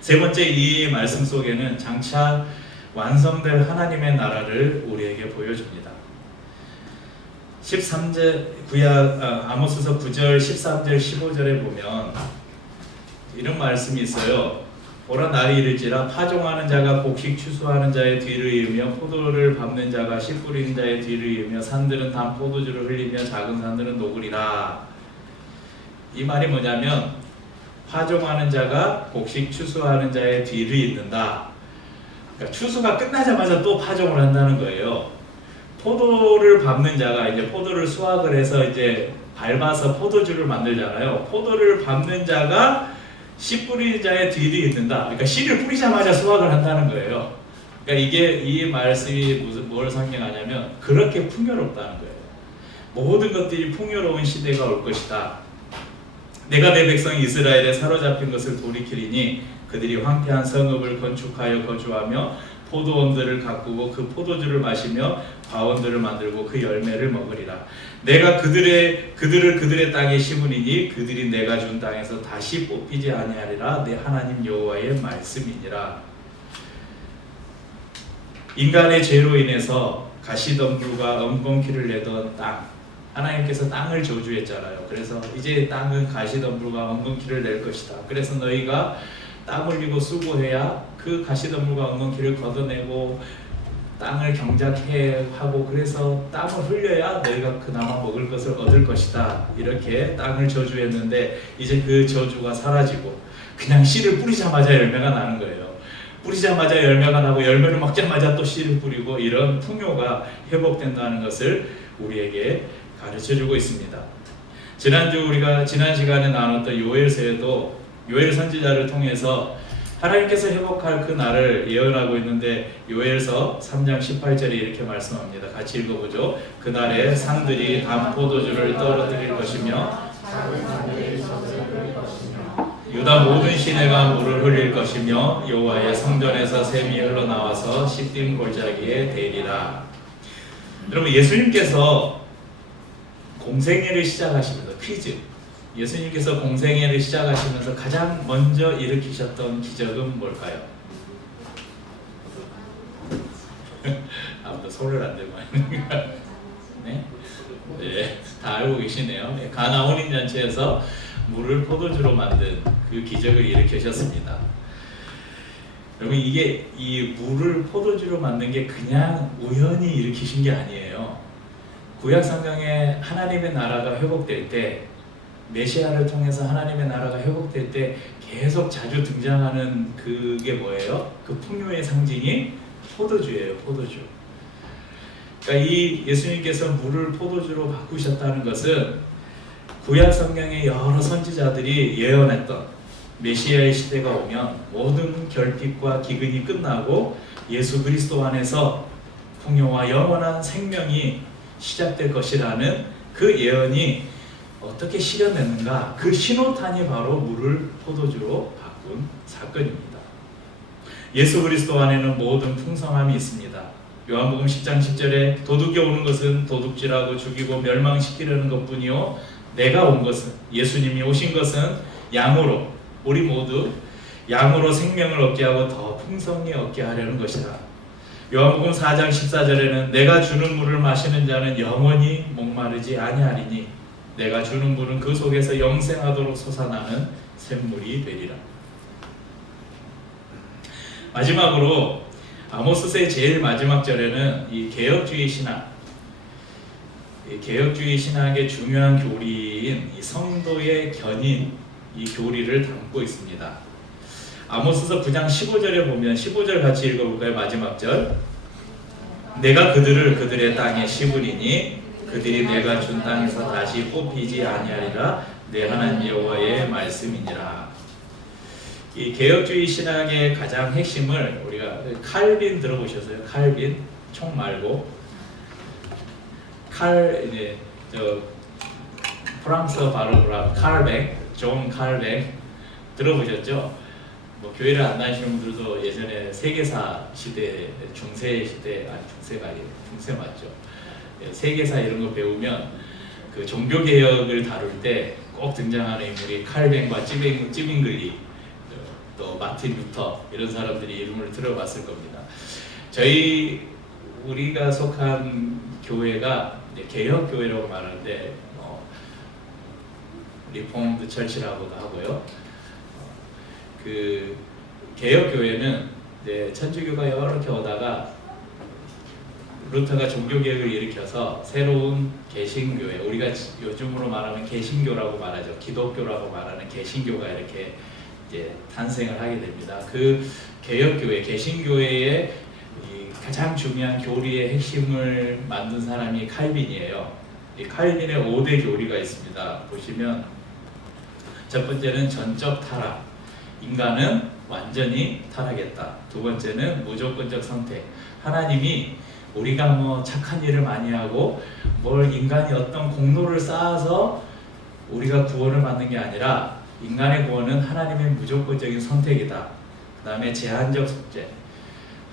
세 번째, 이 말씀 속에는 장차 완성될 하나님의 나라를 우리에게 보여줍니다. 13절 아모스서 9절 13절 15절에 보면 이런 말씀이 있어요. 보라, 날이 이르지라 파종하는 자가 곡식 추수하는 자의 뒤를 이으며 포도를 밟는 자가 씨 뿌리는 자의 뒤를 이으며 산들은 단 포도주를 흘리며 작은 산들은 녹으리라. 이 말이 뭐냐면 파종하는 자가 곡식 추수하는 자의 뒤를 잇는다. 그러니까 추수가 끝나자마자 또 파종을 한다는 거예요. 포도를 밟는 자가 이제 포도를 수확을 해서 이제 밟아서 포도주를 만들잖아요. 포도를 밟는 자가 씨 뿌리는 자의 뒤를 잇는다. 그러니까 씨를 뿌리자마자 수확을 한다는 거예요. 그러니까 이게 이 말씀이 뭘 상징하냐면 그렇게 풍요롭다는 거예요. 모든 것들이 풍요로운 시대가 올 것이다. 내가 내 백성 이스라엘에 사로잡힌 것을 돌이키리니 그들이 황폐한 성읍을 건축하여 거주하며 포도원들을 가꾸고 그 포도주를 마시며 과원들을 만들고 그 열매를 먹으리라. 내가 그들을 그들의 땅에 심으리니 그들이 내가 준 땅에서 다시 뽑히지 아니하리라. 내 하나님 여호와의 말씀이니라. 인간의 죄로 인해서 가시덤불과 엉겅퀴를 내던 땅, 하나님께서 땅을 저주했잖아요. 그래서 이제 땅은 가시덤불과 엉겅퀴를 낼 것이다. 그래서 너희가 땀 흘리고 수고해야 그 가시덤불과 엉겅퀴를 걷어내고 땅을 경작해 하고, 그래서 땀을 흘려야 너희가 그나마 먹을 것을 얻을 것이다. 이렇게 땅을 저주했는데 이제 그 저주가 사라지고 그냥 씨를 뿌리자마자 열매가 나는 거예요. 뿌리자마자 열매가 나고 열매를 먹자마자 또 씨를 뿌리고 이런 풍요가 회복된다는 것을 우리에게 가르쳐주고 있습니다. 지난 시간에 나눴던 요엘서에도 요엘 선지자를 통해서 하나님께서 회복할 그 날을 예언하고 있는데 요엘서 3장 18절에 이렇게 말씀합니다. 같이 읽어보죠. 그날에 산들이 단 포도주를 떨어뜨릴 것이며 유다 모든 시내가 물을 흘릴 것이며 여호와의 성전에서 샘이 흘러나와서 시딤 골짜기에 대리라. 여러분, 예수님께서 공생애를 시작하시면서 퀴즈, 예수님께서 공생애를 시작하시면서 가장 먼저 일으키셨던 기적은 뭘까요? 아무도 손을 안 들고 네? 네, 다 알고 계시네요. 가나 혼인잔치에서 물을 포도주로 만든 그 기적을 일으키셨습니다. 여러분, 이게 이 물을 포도주로 만든 게 그냥 우연히 일으키신 게 아니에요. 구약 성경에 하나님의 나라가 회복될 때, 메시아를 통해서 하나님의 나라가 회복될 때 계속 자주 등장하는 그게 뭐예요? 그 풍요의 상징이 포도주예요. 포도주. 그러니까 이 예수님께서 물을 포도주로 바꾸셨다는 것은 구약 성경의 여러 선지자들이 예언했던 메시아의 시대가 오면 모든 결핍과 기근이 끝나고 예수 그리스도 안에서 풍요와 영원한 생명이 시작될 것이라는 그 예언이 어떻게 실현됐는가? 그 신호탄이 바로 물을 포도주로 바꾼 사건입니다. 예수 그리스도 안에는 모든 풍성함이 있습니다. 요한복음 10장 10절에 도둑이 오는 것은 도둑질하고 죽이고 멸망시키려는 것뿐이요, 내가 온 것은, 예수님이 오신 것은 양으로, 우리 모두 양으로 생명을 얻게 하고 더 풍성히 얻게 하려는 것이다. 요한복음 4장 14절에는 내가 주는 물을 마시는 자는 영원히 목마르지 아니하리니 내가 주는 물은 그 속에서 영생하도록 솟아나는 샘물이 되리라. 마지막으로 아모스서의 제일 마지막 절에는 이 개혁주의 신학, 개혁주의 신학의 중요한 교리인 이 성도의 견인, 이 교리를 담고 있습니다. 아모스서 9장 15절에 보면 15절 같이 읽어볼까요? 마지막 절. 내가 그들을 그들의 땅에 심으리니 그들이 내가 준 땅에서 다시 뽑히지 아니하리라. 내 하나님 여호와의 말씀이니라. 이 개혁주의 신학의 가장 핵심을 우리가 칼빈 들어보셨어요? 칼빈 총 말고 이제 프랑스어 발음으로 칼뱅, 존 칼뱅 들어보셨죠? 뭐 교회를 안 다니시는 분들도 예전에 세계사 시대, 중세 시대, 아니 중세가 아니에요, 중세 맞죠? 세계사 이런 거 배우면 그 종교 개혁을 다룰 때 꼭 등장하는 인물이 칼뱅과 찌빙글리, 또 마틴 루터 이런 사람들이 이름을 들어봤을 겁니다. 우리가 속한 교회가 개혁 교회라고 말하는데 리폼드 철치라고도 하고요. 그 개혁 교회는 천주교가 이렇게 오다가 루터가 종교 개혁을 일으켜서 새로운 개신교회, 우리가 요즘으로 말하면 개신교라고 말하죠. 기독교라고 말하는 개신교가 이렇게 이제 탄생을 하게 됩니다. 그 개혁교회, 개신교회의 가장 중요한 교리의 핵심을 만든 사람이 칼빈이에요. 이 칼빈의 5대 교리가 있습니다. 보시면 첫 번째는 전적 타락. 인간은 완전히 타락했다. 두 번째는 무조건적 선택. 하나님이 우리가 뭐 착한 일을 많이 하고 뭘 인간이 어떤 공로를 쌓아서 우리가 구원을 받는 게 아니라 인간의 구원은 하나님의 무조건적인 선택이다. 그 다음에 제한적 속죄.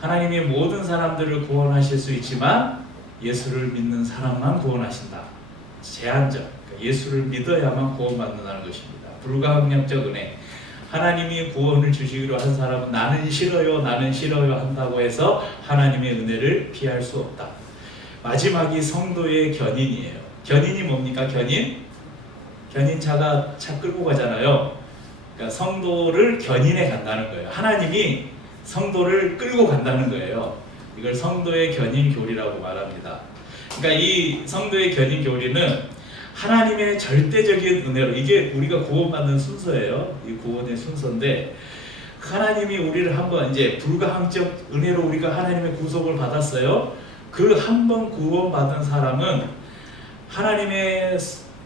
하나님이 모든 사람들을 구원하실 수 있지만 예수를 믿는 사람만 구원하신다. 제한적. 그러니까 예수를 믿어야만 구원받는다는 것입니다. 불가항력적 은혜. 하나님이 구원을 주시기로 한 사람은 나는 싫어요, 나는 싫어요 한다고 해서 하나님의 은혜를 피할 수 없다. 마지막이 성도의 견인이에요. 견인이 뭡니까? 견인 차가 차 끌고 가잖아요. 그러니까 성도를 견인해 간다는 거예요. 하나님이 성도를 끌고 간다는 거예요. 이걸 성도의 견인 교리라고 말합니다. 그러니까 이 성도의 견인 교리는 하나님의 절대적인 은혜로, 이게 우리가 구원받는 순서예요. 이 구원의 순서인데, 하나님이 우리를 한번 이제 불가항적 은혜로 우리가 하나님의 구속을 받았어요. 그 한 번 구원받은 사람은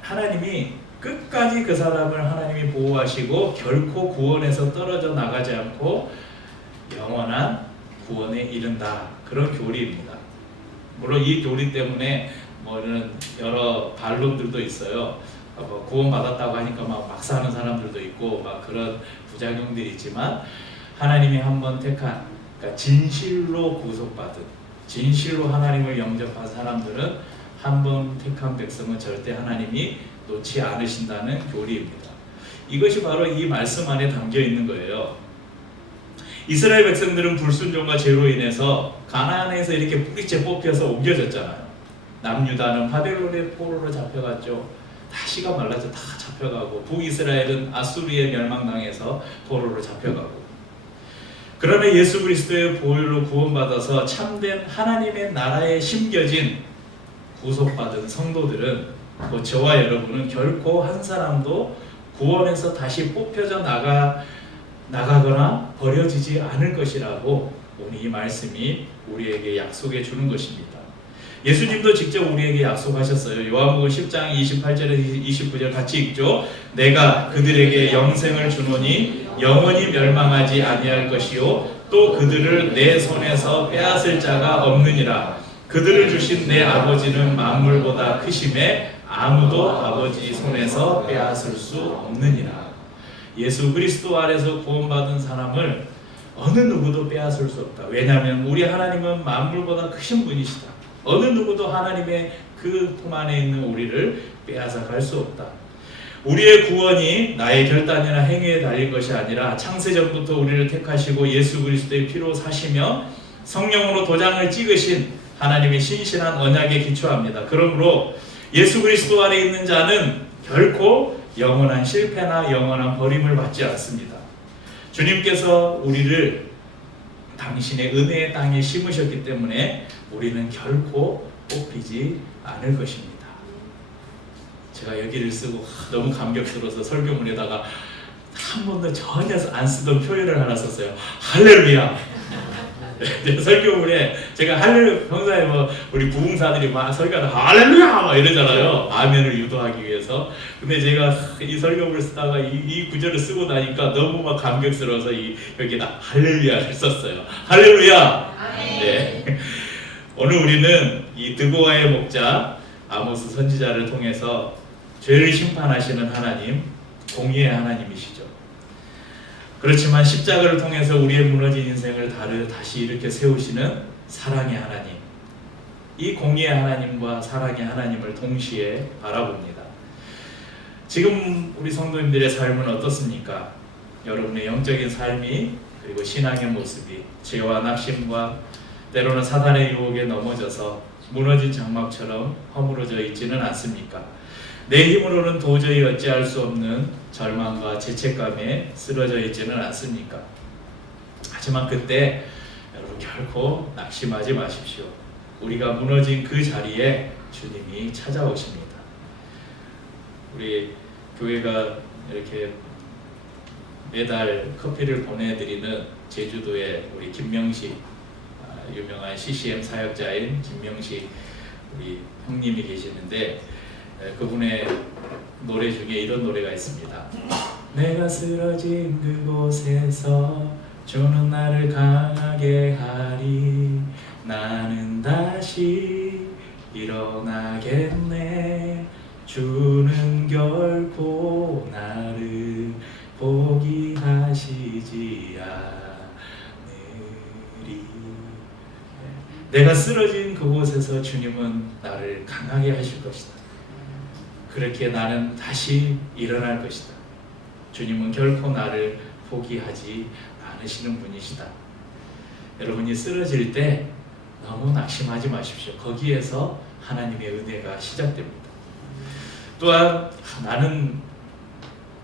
하나님이 끝까지 그 사람을 하나님이 보호하시고 결코 구원에서 떨어져 나가지 않고 영원한 구원에 이른다. 그런 교리입니다. 물론 이 교리 때문에 이런 여러 반론들도 있어요. 구원 받았다고 하니까 막 사는 사람들도 있고 막 그런 부작용들이 있지만, 하나님이 한번 택한, 그러니까 진실로 구속받은, 진실로 하나님을 영접한 사람들은 한번 택한 백성은 절대 하나님이 놓지 않으신다는 교리입니다. 이것이 바로 이 말씀 안에 담겨 있는 거예요. 이스라엘 백성들은 불순종과 죄로 인해서 가나안에서 이렇게 뿌리째 뽑혀서 옮겨졌잖아요. 남유다는 바벨론의 포로로 잡혀갔죠. 다 씨가 말라서 다 잡혀가고, 북이스라엘은 아수르에 멸망당해서 포로로 잡혀가고. 그러나 예수 그리스도의 보혈로 구원받아서 참된 하나님의 나라에 심겨진 구속받은 성도들은, 저와 여러분은 결코 한 사람도 구원에서 다시 뽑혀져 나가거나 버려지지 않을 것이라고 오늘 이 말씀이 우리에게 약속해 주는 것입니다. 예수님도 직접 우리에게 약속하셨어요. 요한복음 10장 28절에서 29절 같이 읽죠. 내가 그들에게 영생을 주노니 영원히 멸망하지 아니할 것이요 또 그들을 내 손에서 빼앗을 자가 없느니라. 그들을 주신 내 아버지는 만물보다 크심에 아무도 아버지 손에서 빼앗을 수 없느니라. 예수 그리스도 안에서 구원받은 사람을 어느 누구도 빼앗을 수 없다. 왜냐하면 우리 하나님은 만물보다 크신 분이시다. 어느 누구도 하나님의 그 품 안에 있는 우리를 빼앗아 갈 수 없다. 우리의 구원이 나의 결단이나 행위에 달린 것이 아니라 창세전부터 우리를 택하시고 예수 그리스도의 피로 사시며 성령으로 도장을 찍으신 하나님의 신실한 언약에 기초합니다. 그러므로 예수 그리스도 안에 있는 자는 결코 영원한 실패나 영원한 버림을 받지 않습니다. 주님께서 우리를 당신의 은혜의 땅에 심으셨기 때문에 우리는 결코 뽑히지 않을 것입니다. 제가 여기를 쓰고 너무 감격스러워서 설교문에다가 한 번도 전혀 안 쓰던 표현을 하나 썼어요. 할렐루야. 설교문에 제가 평소에 우리 부흥사들이 막 설교하다 할렐루야 막 이러잖아요. 아멘을 유도하기 위해서. 근데 제가 이 설교문을 쓰다가 이 구절을 쓰고 나니까 너무 막 감격스러워서 여기다 할렐루야를 썼어요. 할렐루야. 네. 오늘 우리는 이 드보아의 목자 아모스 선지자를 통해서 죄를 심판하시는 하나님, 공의의 하나님이시죠. 그렇지만 십자가를 통해서 우리의 무너진 인생을 다시 이렇게 세우시는 사랑의 하나님, 이 공의의 하나님과 사랑의 하나님을 동시에 바라봅니다. 지금 우리 성도님들의 삶은 어떻습니까? 여러분의 영적인 삶이, 그리고 신앙의 모습이 죄와 낙심과 때로는 사단의 유혹에 넘어져서 무너진 장막처럼 허물어져 있지는 않습니까? 내 힘으로는 도저히 어찌할 수 없는 절망과 죄책감에 쓰러져 있지는 않습니까? 하지만 그때 여러분 결코 낙심하지 마십시오. 우리가 무너진 그 자리에 주님이 찾아오십니다. 우리 교회가 이렇게 매달 커피를 보내드리는 제주도의 우리 김명식, 유명한 CCM 사역자인 김명식 우리 형님이 계시는데, 그분의 노래 중에 이런 노래가 있습니다. 내가 쓰러진 그곳에서 주는 나를 강하게 하리. 나는 다시 일어나겠네. 주는 결코 나를 포기하시지 않으리. 내가 쓰러진 그곳에서 주님은 나를 강하게 하실 것이다. 그렇게 나는 다시 일어날 것이다. 주님은 결코 나를 포기하지 않으시는 분이시다. 여러분이 쓰러질 때 너무 낙심하지 마십시오. 거기에서 하나님의 은혜가 시작됩니다. 또한 나는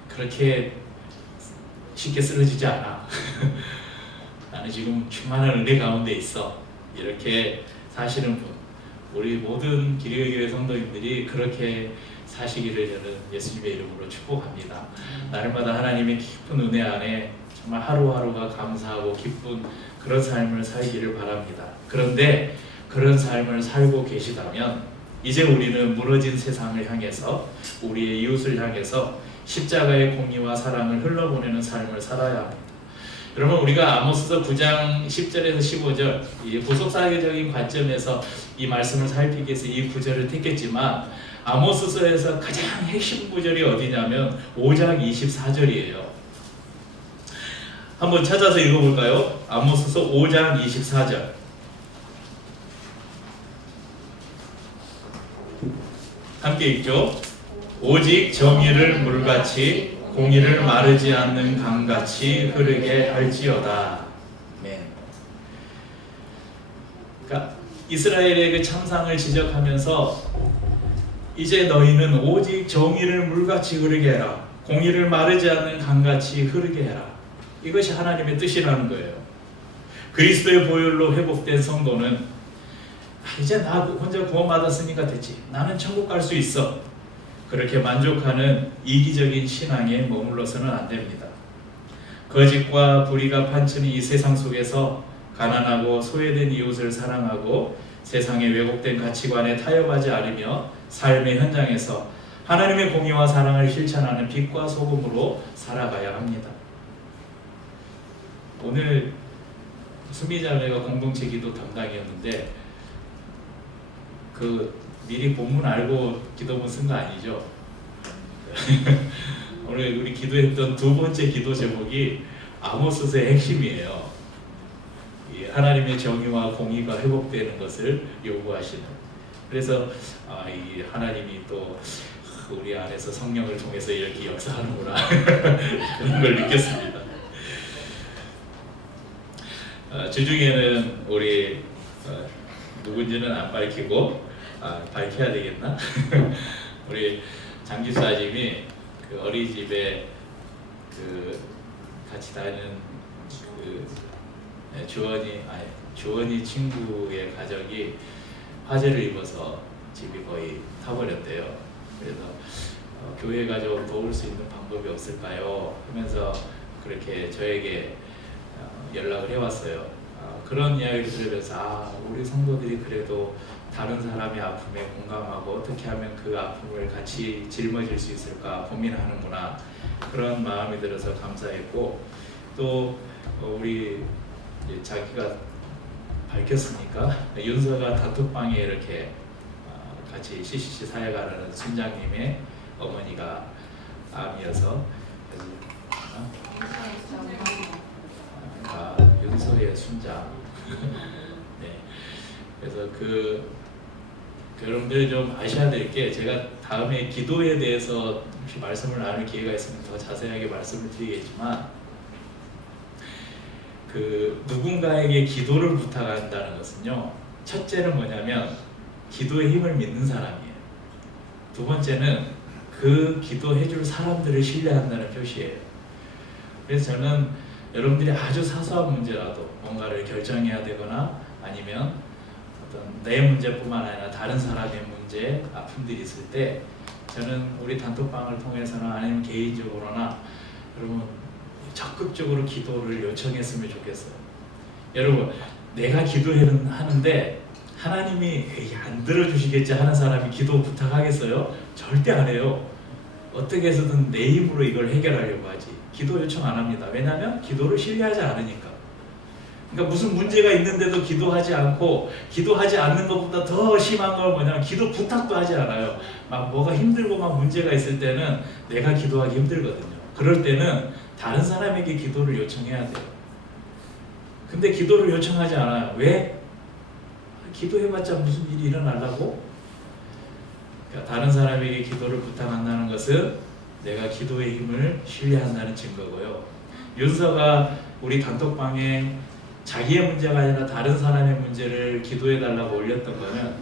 그렇게 쉽게 쓰러지지 않아. 나는 지금 충만한 은혜 가운데 있어. 이렇게 사시는 분, 우리 모든 기리의교회 성도님들이 그렇게 사시기를 저는 예수님의 이름으로 축복합니다. 날마다 하나님의 깊은 은혜 안에 정말 하루하루가 감사하고 기쁜 그런 삶을 살기를 바랍니다. 그런데 그런 삶을 살고 계시다면 이제 우리는 무너진 세상을 향해서, 우리의 이웃을 향해서 십자가의 공의와 사랑을 흘러보내는 삶을 살아야 합니다. 여러분, 우리가 아모스서 9장 10절에서 15절 이 구속사회적인 관점에서 이 말씀을 살피기 위해서 이 구절을 택했지만, 아모스서에서 가장 핵심 구절이 어디냐면 5장 24절이에요. 한번 찾아서 읽어볼까요? 아모스서 5장 24절. 함께 읽죠. 오직 정의를 물같이 공의를 마르지 않는 강같이 흐르게 할지어다. 아멘. 그러니까 이스라엘의 그 참상을 지적하면서 이제 너희는 오직 정의를 물같이 흐르게 해라. 공의를 마르지 않는 강같이 흐르게 해라. 이것이 하나님의 뜻이라는 거예요. 그리스도의 보혈로 회복된 성도는 이제 나 혼자 구원받았으니까 됐지. 나는 천국 갈 수 있어. 그렇게 만족하는 이기적인 신앙에 머물러서는 안 됩니다. 거짓과 불의가 판치는 이 세상 속에서 가난하고 소외된 이웃을 사랑하고 세상의 왜곡된 가치관에 타협하지 않으며 삶의 현장에서 하나님의 공의와 사랑을 실천하는 빛과 소금으로 살아가야 합니다. 오늘 수미자매가 공동체 기도 담당이었는데 그 미리 본문 알고 기도문 쓴 거 아니죠? 오늘 우리 기도했던 두 번째 기도 제목이 아모스서의 핵심이에요. 이 하나님의 정의와 공의가 회복되는 것을 요구하시는. 그래서 이 하나님이 또 우리 안에서 성령을 통해서 이렇게 역사하는구나 그런 걸 느꼈습니다. 주중에는 우리 누군지는 안 밝히고 밝혀야 되겠나? 우리 장집사님이 그 어린이집에 그 같이 다니는 그 주원이 친구의 가족이 화재를 입어서 집이 거의 타버렸대요. 그래서 교회가 좀 도울 수 있는 방법이 없을까요? 하면서 그렇게 저에게 연락을 해왔어요. 그런 이야기를 들으면서 우리 성도들이 그래도 다른 사람의 아픔에 공감하고 어떻게 하면 그 아픔을 같이 짊어질 수 있을까 고민하는구나, 그런 마음이 들어서 감사했고, 또 우리 자기가 밝혔으니까 윤서가 단톡방에 이렇게 같이 CCC 사역하는 순장님의 어머니가 암이어서 윤서의 순장. 네. 그래서 여러분들 좀 아셔야 될 게, 제가 다음에 기도에 대해서 혹시 말씀을 나눌 기회가 있으면 더 자세하게 말씀을 드리겠지만, 누군가에게 기도를 부탁한다는 것은요, 첫째는 뭐냐면 기도의 힘을 믿는 사람이에요. 두 번째는 그 기도해줄 사람들을 신뢰한다는 표시예요. 그래서 저는 여러분들이 아주 사소한 문제라도 뭔가를 결정해야 되거나 아니면 어떤 내 문제뿐만 아니라 다른 사람의 문제, 아픔들이 있을 때 저는 우리 단톡방을 통해서나 아니면 개인적으로나 여러분 적극적으로 기도를 요청했으면 좋겠어요. 여러분, 내가 기도하는데 하나님이 안 들어주시겠지 하는 사람이 기도 부탁하겠어요? 절대 안 해요. 어떻게 해서든 내 힘으로 이걸 해결하려고 하지. 기도 요청 안 합니다. 왜냐하면 기도를 신뢰하지 않으니까. 그러니까 무슨 문제가 있는데도 기도하지 않고, 기도하지 않는 것보다 더 심한 건 뭐냐면 기도 부탁도 하지 않아요. 막 뭐가 힘들고 막 문제가 있을 때는 내가 기도하기 힘들거든요. 그럴 때는 다른 사람에게 기도를 요청해야 돼요. 근데 기도를 요청하지 않아요. 왜? 기도해봤자 무슨 일이 일어나려고? 그러니까 다른 사람에게 기도를 부탁한다는 것은 내가 기도의 힘을 신뢰한다는 증거고요. 윤서가 우리 단톡방에 자기의 문제가 아니라 다른 사람의 문제를 기도해달라고 올렸던 거는,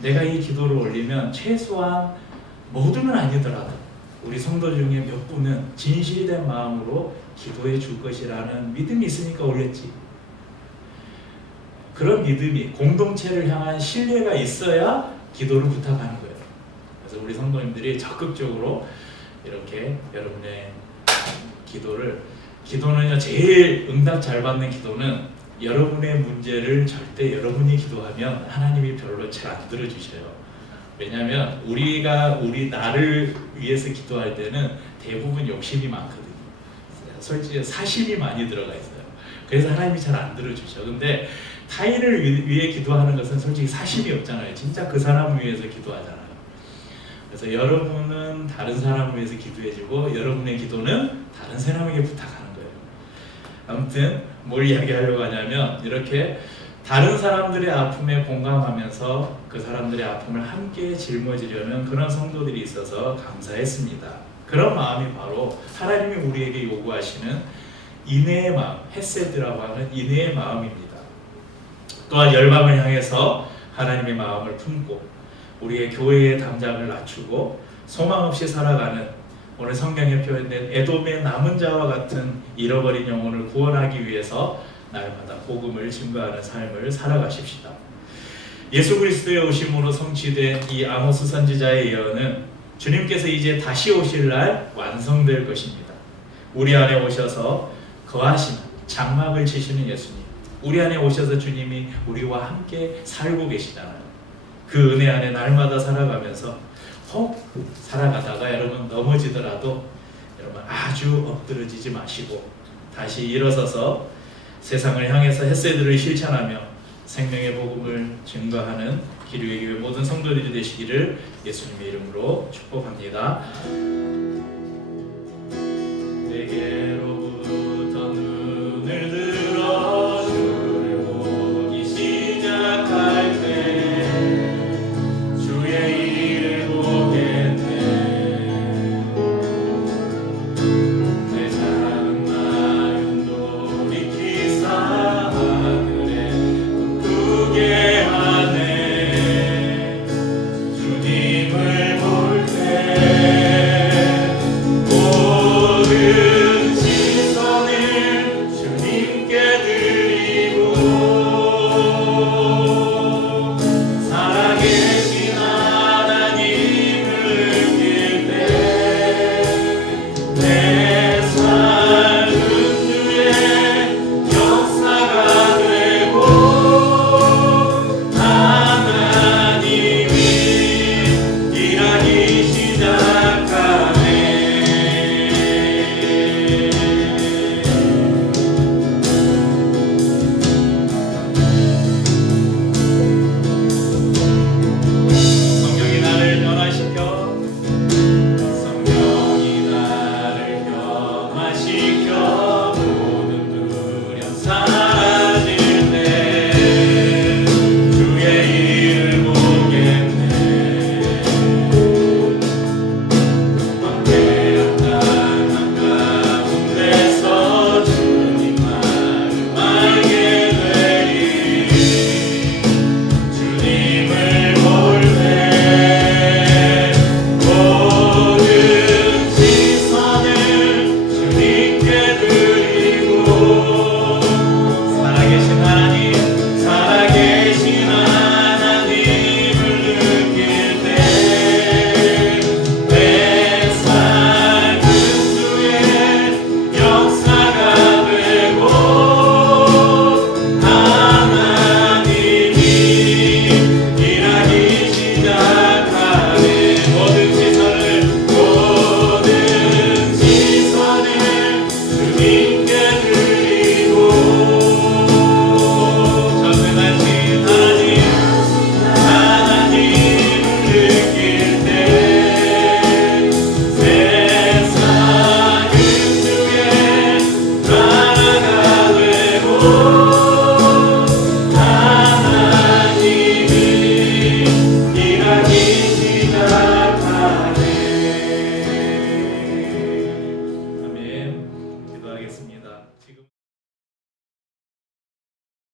내가 이 기도를 올리면 최소한 모두는 아니더라도 우리 성도 중에 몇 분은 진실된 마음으로 기도해 줄 것이라는 믿음이 있으니까 올렸지. 그런 믿음이, 공동체를 향한 신뢰가 있어야 기도를 부탁하는 거예요. 그래서 우리 성도님들이 적극적으로 이렇게 여러분의 기도는요, 제일 응답 잘 받는 기도는 여러분의 문제를 절대 여러분이 기도하면 하나님이 별로 잘 안 들어주셔요. 왜냐하면 나를 위해서 기도할 때는 대부분 욕심이 많거든요. 솔직히 사심이 많이 들어가 있어요. 그래서 하나님이 잘 안 들어주셔. 근데 타인을 위해 기도하는 것은 솔직히 사심이 없잖아요. 진짜 그 사람을 위해서 기도하잖아요. 그래서 여러분은 다른 사람을 위해서 기도해주고, 여러분의 기도는 다른 사람에게 부탁하는 거예요. 아무튼 뭘 이야기하려고 하냐면, 이렇게 다른 사람들의 아픔에 공감하면서 그 사람들의 아픔을 함께 짊어지려는 그런 성도들이 있어서 감사했습니다. 그런 마음이 바로 하나님이 우리에게 요구하시는 인애의 마음, 헤세드라고 하는 인애의 마음입니다. 또한 열방을 향해서 하나님의 마음을 품고 우리의 교회의 담장을 낮추고 소망 없이 살아가는, 오늘 성경에 표현된 에돔의 남은 자와 같은 잃어버린 영혼을 구원하기 위해서 날마다 복음을 증거하는 삶을 살아가십시다. 예수 그리스도의 오심으로 성취된 이 아모스 선지자의 예언은 주님께서 이제 다시 오실 날 완성될 것입니다. 우리 안에 오셔서 거하시는, 장막을 치시는 예수님, 우리 안에 오셔서 주님이 우리와 함께 살고 계시잖아요. 그 은혜 안에 날마다 살아가면서 혹 살아가다가 여러분 넘어지더라도 여러분 아주 엎드러지지 마시고 다시 일어서서 세상을 향해서 헤세드를 실천하며 생명의 복음을 증거하는 기류의 교회 모든 성도들이 되시기를 예수님의 이름으로 축복합니다. 내게로부터